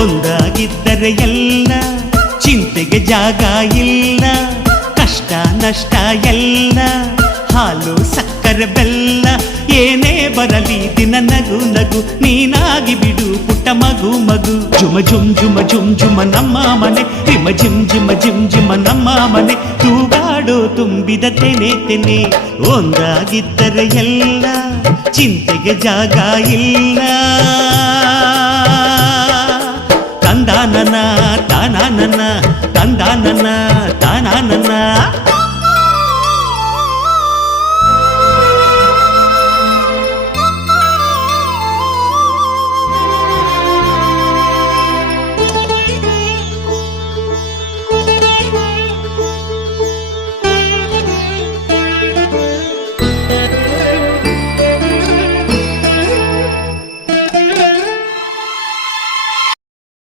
ಒಂದಾಗಿದ್ದರೆ ಎಲ್ಲ ಚಿಂತೆಗೆ ಜಾಗ ಇಲ್ಲ, ಕಷ್ಟ ನಷ್ಟ ಎಲ್ಲ ಹಾಲು ಸಕ್ಕರೆ ಬೆಲ್ಲ ಏನೇ ಬರಲಿ ದಿನ ನಗು ನಗು ನೀನಾಗಿ ಬಿಡು ಪುಟ್ಟ ಮಗು ಮಗು. ಜುಮ ಜುಮ್ ಜುಮ ಜುಮ್ ಜುಮ ನಮ್ಮ ಮನೆ, ರಿಮ ಜಿಮ್ ಜಿಮ ಜಿಮ್ ಜಿಮ ನಮ್ಮ ಮನೆ, ತೂಗಾಡೋ ತುಂಬಿದ ತೆನೆ ತೆನೆ. ಒಂದಾಗಿದ್ದರೆ ಎಲ್ಲ ಚಿಂತೆಗೆ ಜಾಗ ಇಲ್ಲ. ತಂದಾನನ ತಾನಾನನ ತಂದಾನನ